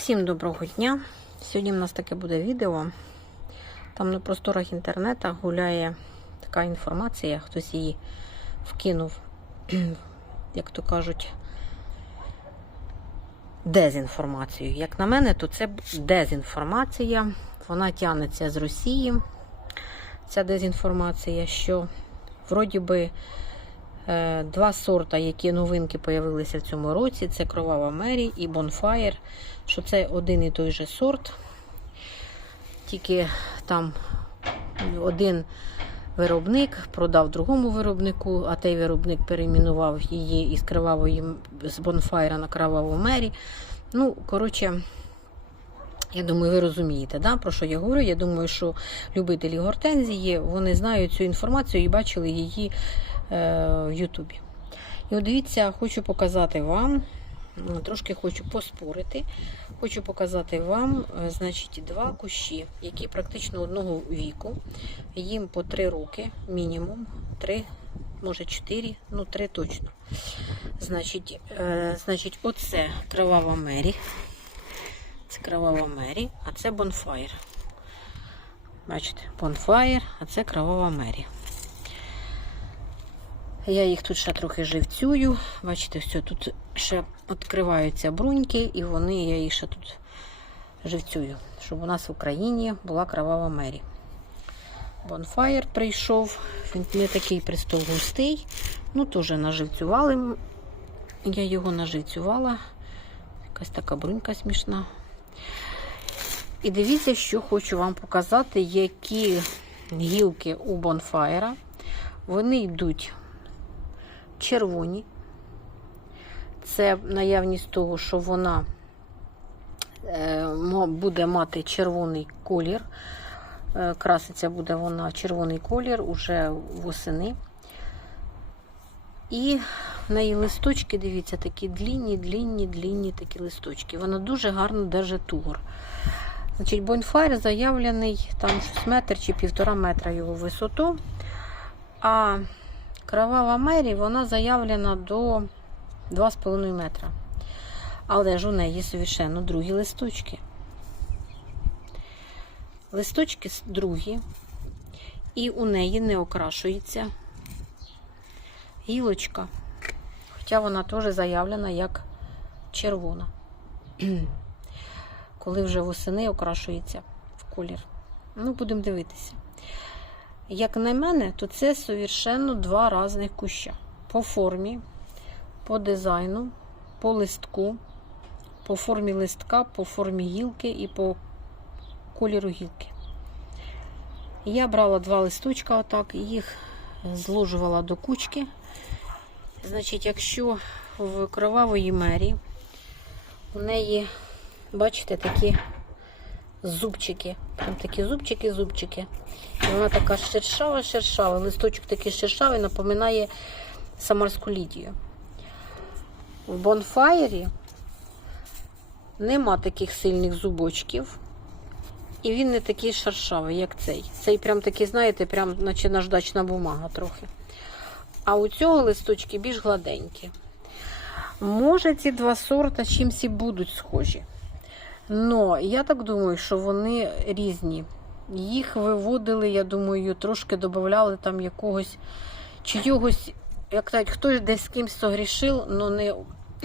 Всім доброго дня! Сьогодні в нас таке буде відео. Там на просторах інтернету гуляє така інформація, хтось її вкинув, як то кажуть, дезінформацію. Як на мене, то це дезінформація. Вона тягнеться з Росії. Ця дезінформація, що вроді би два сорта, які новинки появилися в цьому році, це Кровава Мері і Bonfire, що це один і той же сорт. Тільки там один виробник продав другому виробнику, а той виробник перейменував її із кривавої з Bonfire на Кроваву Мері. Ну, коротше. Я думаю, ви розумієте, да, про що я говорю. Я думаю, що любителі гортензії вони знають цю інформацію і бачили її е, в Ютубі. І от дивіться, хочу показати вам, ну, трошки хочу поспорити. Хочу показати вам, е, значить, два кущі, які практично одного віку. Їм по три роки, мінімум, три, може чотири, ну три точно. Значить, е, значить, оце кривава мері. Це кровава Мері, а це Bonfire. Бачите, Bonfire, а це кровава Мері. Я їх тут ще трохи живцюю. Бачите, все, тут ще відкриваються бруньки, і вони, я їх ще тут живцюю, щоб у нас в Україні була кровава Мері. Bonfire прийшов, він не такий престол густий. Ну, теж наживцювали. Я його наживцювала. Якась така брунька смішна. І дивіться, що хочу вам показати, які гілки у бонфаєра. Вони йдуть червоні. Це наявність того, що вона е, буде мати червоний колір. Е, краситься буде вона червоний колір уже восени. І в неї листочки, дивіться, такі длінні, длінні, длінні такі листочки. Вона дуже гарно держить тугор. Значить, Bonfire заявлений там щось метр чи півтора метра його висоту. А кровава Мері вона заявлена до 2,5 метра. Але ж у неї совершенно другі листочки. Листочки другі, і у неї не окрашується гілочка. Хоча вона теж заявлена як червона. Коли вже восени окрашується в колір. Ну, будемо дивитися. Як на мене, то це совершенно два різних куща. По формі, по дизайну, по листку, по формі листка, по формі гілки і по кольору гілки. Я брала два листочка, отак, їх зложувала до кучки. Значить, якщо в кровавої мері у неї, бачите, такі зубчики. Прям такі зубчики-зубчики. І вона така шершава-шершава. Листочок такий шершавий, напоминає самарську лідію. В бонфаєрі нема таких сильних зубочків. І він не такий шершавий, як цей. Цей прям такий, знаєте, прям наче наждачна бумага трохи. А у цього листочки більш гладенькі. Може, ці два сорта чимсь і будуть схожі. Но я так думаю, що вони різні. Їх виводили, я думаю, трошки додавали там якогось чийогось, як кажуть, хтось десь з кимось согрішив, але не,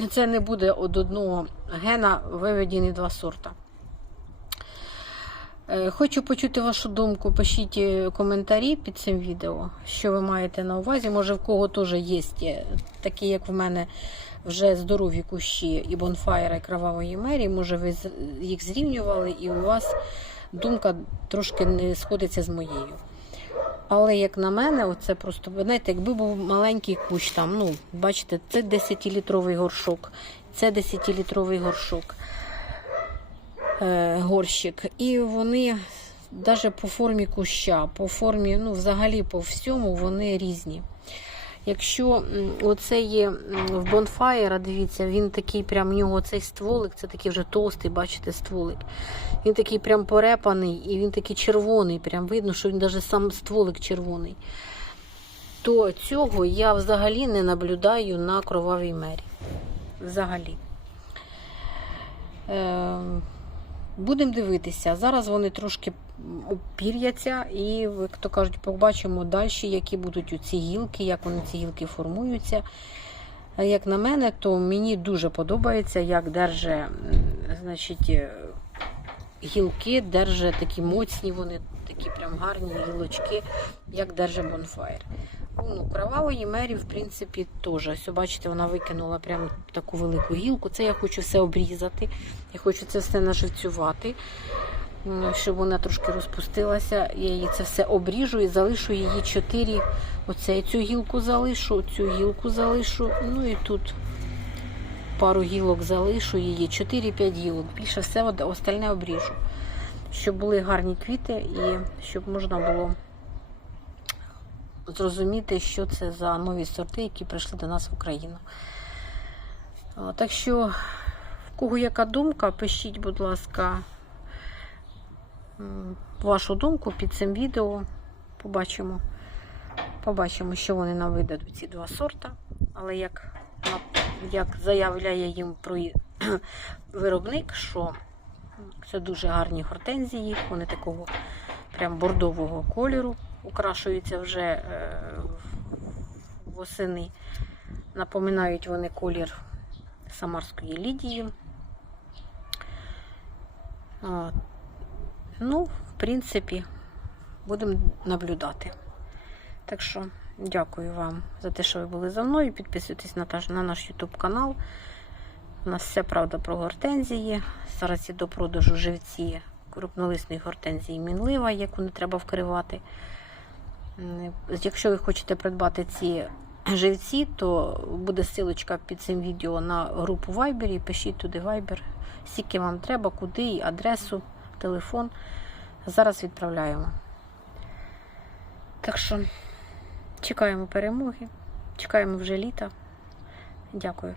це не буде від одного гена виведені два сорта. Е, Хочу почути вашу думку. Пишіть е, коментарі під цим відео, що ви маєте на увазі. Може, в кого теж є е, такі, як в мене, вже здорові кущі і бонфайра, і кровавої мері. Може, ви їх зрівнювали, і у вас думка трошки не сходиться з моєю. Але як на мене, оце просто, знаєте, якби був маленький кущ там, ну, бачите, це 10-літровий горшок, це 10-літровий горшок е, горщик. І вони навіть по формі куща, по формі, ну, взагалі по всьому, вони різні. Якщо м, оце є в Bonfire, дивіться, він такий прям, в нього цей стволик, це такий вже товстий, бачите, стволик. Він такий прям порепаний, і він такий червоний. Прям видно, що він навіть сам стволик червоний. То цього я взагалі не наблюдаю на кровавій мері. Взагалі. Е, Будемо дивитися. Зараз вони трошки опір'яться, і, як то кажуть, побачимо далі, які будуть у ці гілки, як вони ці гілки формуються. Як на мене, то мені дуже подобається, як держа, значить, е, гілки, держа такі моцні, вони такі прям гарні гілочки, як держа бонфайр. Ну, кровавої мері, в принципі, теж. Ось, бачите, вона викинула прям таку велику гілку. Це я хочу все обрізати. Я хочу це все нашивцювати, щоб вона трошки розпустилася. Я її це все обріжу і залишу її чотири. Оце цю гілку залишу, цю гілку залишу. Ну і тут пару гілок залишу її, 4-5 гілок. Більше все остальне обріжу. Щоб були гарні квіти і щоб можна було зрозуміти, що це за нові сорти, які прийшли до нас в Україну. Так що, в кого яка думка, пишіть, будь ласка, вашу думку під цим відео. Побачимо. Побачимо, що вони нам видадуть ці два сорта. Але як, як заявляє їм про виробник, що це дуже гарні гортензії, вони такого прям бордового кольору, украшуються вже е, восени. Напоминають вони колір самарської лідії. Ну, в принципі, будемо наблюдати. Так що дякую вам за те, що ви були за мною. Підписуйтесь на, на наш YouTube канал. У нас все правда про гортензії. Зараз є до продажу живці крупнолисної гортензії мінлива, яку не треба вкривати. Якщо ви хочете придбати ці живці, то буде ссылочка під цим відео на групу Viber. І пишіть туди Viber, скільки вам треба, куди, і адресу, телефон. Зараз відправляємо. Так що чекаємо перемоги, чекаємо вже літа. Дякую.